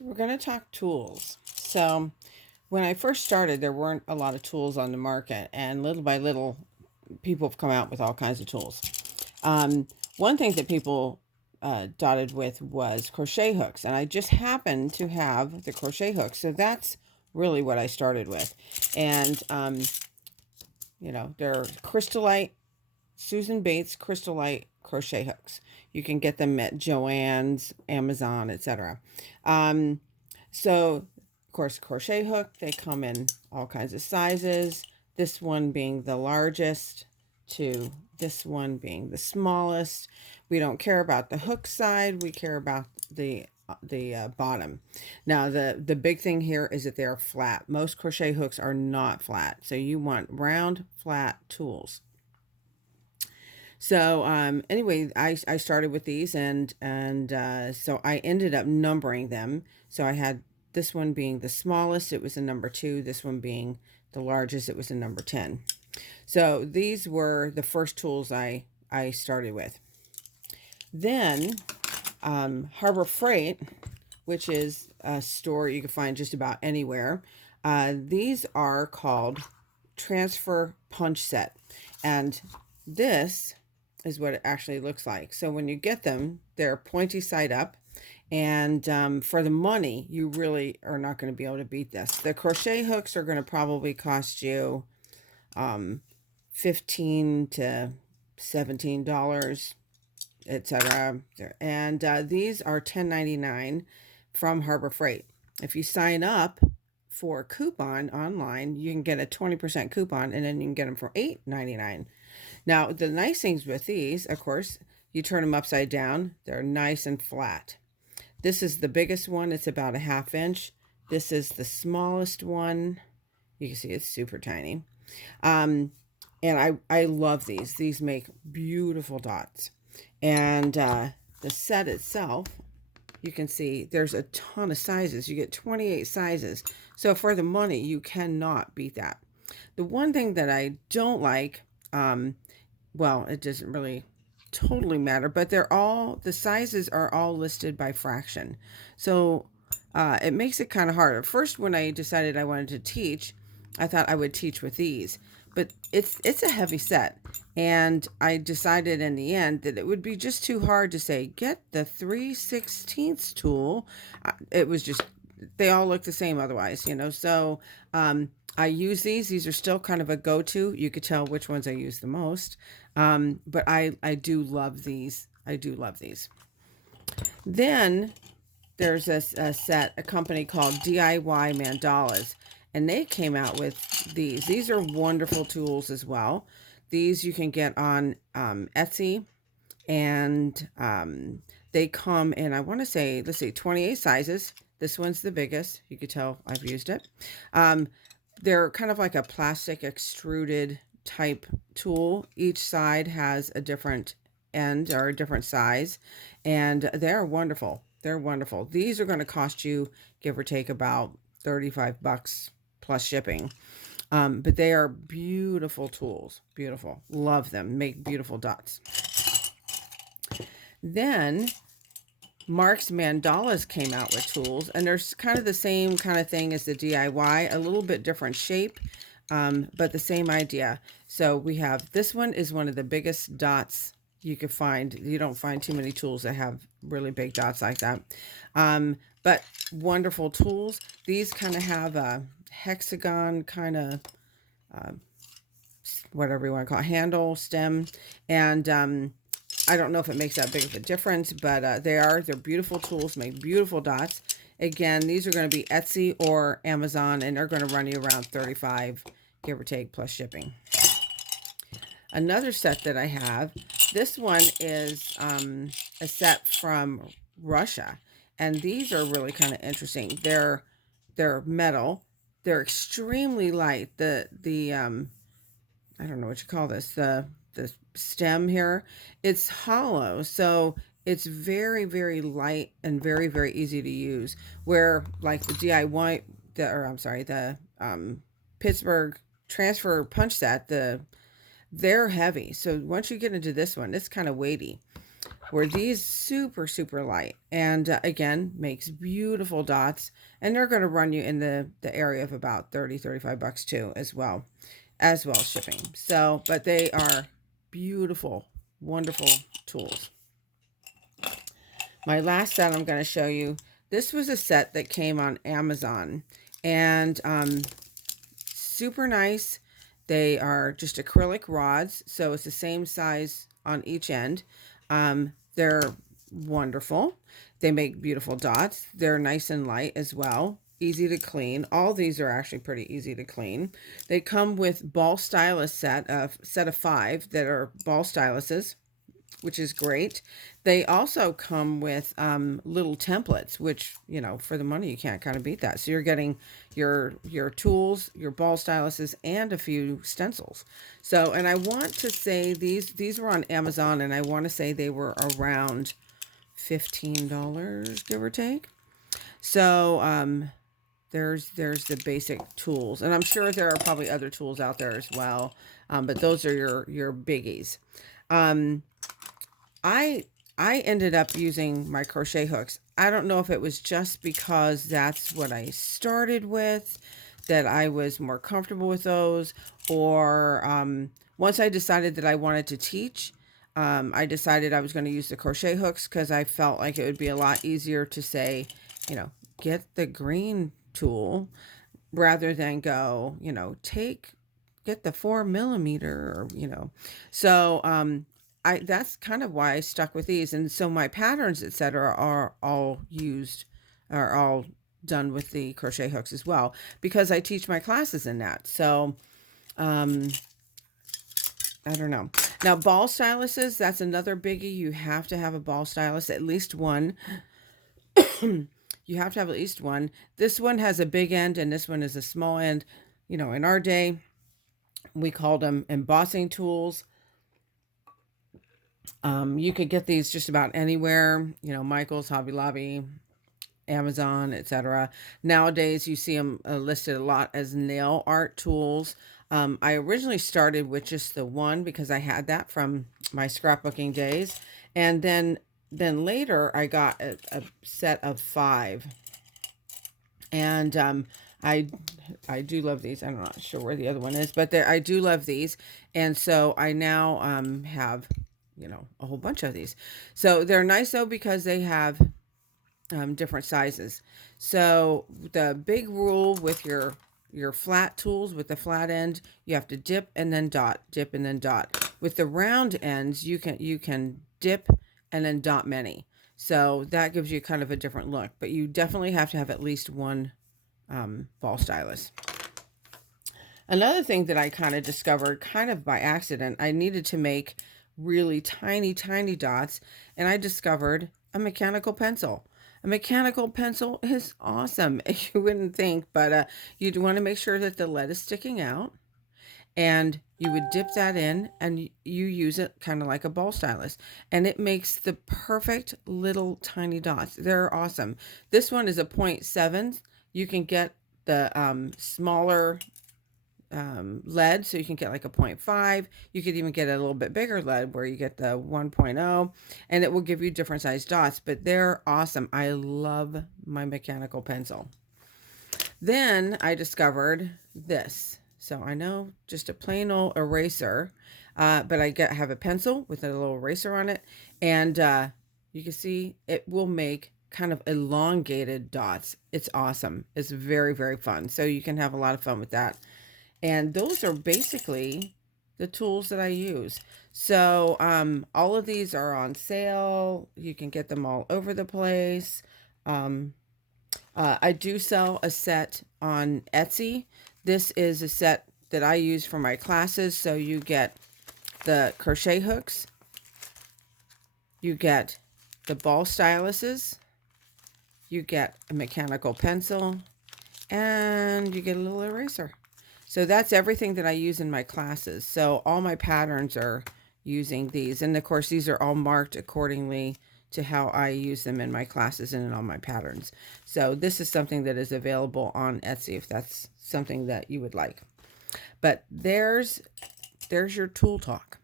So we're going to talk tools. So when I first started, there weren't a lot of tools on the market, and little by little, people have come out with all kinds of tools. Um, One thing that people dotted with was crochet hooks, and I just happened to have the crochet hook, so that's really what I started with. And they're crystallite, Susan Bates crystallite crochet hooks. You can get them at Joann's, Amazon, etc. Um, so, of course, crochet hook, they come in all kinds of sizes. This one being the largest to this one being the smallest. We don't care about the hook side. We care about the bottom. Now, the big thing here is that they're flat. Most crochet hooks are not flat. So you want round, flat tools. So anyway, I started with these, and so I ended up numbering them. So I had this one being the smallest, it was a number 2. This one being the largest, it was a number 10. So these were the first tools I started with. Then Harbor Freight, which is a store you can find just about anywhere. These are called transfer punch set, and this is what it actually looks like. So when you get them, they're pointy side up, and for the money, you really are not going to be able to beat this. The crochet hooks are going to probably cost you $15 to $17, etc. And these are $10.99 from Harbor Freight. If you sign up for a coupon online, you can get a 20% coupon, and then you can get them for $8.99. Now, the nice things with these, of course, you turn them upside down. They're nice and flat. This is the biggest one. It's about a 1/2 inch. This is the smallest one. You can see it's super tiny. And I love these. These make beautiful dots. And the set itself, you can see there's a ton of sizes. You get 28 sizes. So for the money, you cannot beat that. The one thing that I don't like, well, it doesn't really totally matter, but the sizes are all listed by fraction. So it makes it kind of hard. At first, when I decided I wanted to teach, I thought I would teach with these, but it's a heavy set. And I decided in the end that it would be just too hard to say, get the 3/16 tool. It was just, they all look the same otherwise, So I use these. These are still kind of a go-to. You could tell which ones I use the most. But I do love these. I do love these. Then there's a company called DIY Mandalas, and they came out with these. These are wonderful tools as well. These you can get on Etsy, and they come in, I want to say, let's see, 28 sizes. This one's the biggest. You could tell I've used it. They're kind of like a plastic extruded type tool. Each side has a different end or a different size, and they're wonderful. They're wonderful. These are going to cost you, give or take, about $35 plus shipping. But they are beautiful tools. Beautiful. Love them. Make beautiful dots. Then Mark's Mandalas came out with tools, and there's kind of the same kind of thing as the DIY, a little bit different shape, but the same idea. So we have, this one is one of the biggest dots you could find. You don't find too many tools that have really big dots like that. But wonderful tools. These kind of have a hexagon kind of, whatever you want to call it, handle, stem, and I don't know if it makes that big of a difference, but they're beautiful tools, make beautiful dots. Again, these are going to be Etsy or Amazon, and they're going to run you around $35, give or take, plus shipping. Another set that I have, this one is a set from Russia, and these are really kind of interesting. They're metal. They're extremely light. The I don't know what you call this, the stem here, it's hollow, so it's very, very light and very, very easy to use. Where like the DIY, the Pittsburgh transfer punch set, they're heavy. So once you get into this one, it's kind of weighty. where these super light, and again, makes beautiful dots, and they're going to run you in the area of about 35 bucks too, as well shipping. So, but they are beautiful, wonderful tools. My last set I'm going to show you, this was a set that came on Amazon, and super nice. They are just acrylic rods, so it's the same size on each end. They're wonderful. They make beautiful dots. They're nice and light as well. Easy to clean. All these are actually pretty easy to clean. They come with ball stylus set of 5 that are ball styluses, which is great. They also come with little templates, which, you know, for the money, you can't kind of beat that. So you're getting your tools, your ball styluses, and a few stencils. So, and I want to say these were on Amazon, and I want to say they were around $15, give or take. So there's the basic tools, and I'm sure there are probably other tools out there as well, but those are your biggies. I ended up using my crochet hooks. I don't know if it was just because that's what I started with, that I was more comfortable with those, or once I decided that I wanted to teach, I decided I was going to use the crochet hooks because I felt like it would be a lot easier to say, you know, get the green tool rather than go, you know, get the 4mm, or, you know. So that's kind of why I stuck with these. And so my patterns, etc., are all done with the crochet hooks as well, because I teach my classes in that. So I don't know. Now, ball styluses, that's another biggie. You have to have a ball stylus, at least one. You have to have at least one. This one has a big end and this one is a small end. You know, in our day, we called them embossing tools. You could get these just about anywhere, you know, Michael's, Hobby Lobby, Amazon, etc. Nowadays, you see them listed a lot as nail art tools. I originally started with just the one because I had that from my scrapbooking days. And then later I got a set of 5. And I do love these. I'm not sure where the other one is, but I do love these. And so I now have, you know, a whole bunch of these. So they're nice though, because they have different sizes. So the big rule with your flat tools, with the flat end, you have to dip and then dot, dip and then dot. With the round ends, you can dip and then dot many. So that gives you kind of a different look, but you definitely have to have at least one ball stylus. Another thing that I kind of discovered kind of by accident, I needed to make really tiny dots, and I discovered a mechanical pencil. A mechanical pencil is awesome. You wouldn't think, but you'd want to make sure that the lead is sticking out, and you would dip that in and you use it kind of like a ball stylus, and it makes the perfect little tiny dots. They're awesome. This one is a 0.7. You can get the smaller lead, so you can get like a 0.5. You could even get a little bit bigger lead where you get the 1.0, and it will give you different size dots, but they're awesome. I love my mechanical pencil. Then I discovered this. So I know, just a plain old eraser, but I have a pencil with a little eraser on it, and you can see it will make kind of elongated dots. It's awesome. It's very fun. So you can have a lot of fun with that. And those are basically the tools that I use. So all of these are on sale. You can get them all over the place. I do sell a set on Etsy. This is a set that I use for my classes. So you get the crochet hooks, you get the ball styluses, you get a mechanical pencil, and you get a little eraser. So that's everything that I use in my classes. So all my patterns are using these. And of course, these are all marked accordingly to how I use them in my classes and in all my patterns. So this is something that is available on Etsy if that's something that you would like. But there's your tool talk.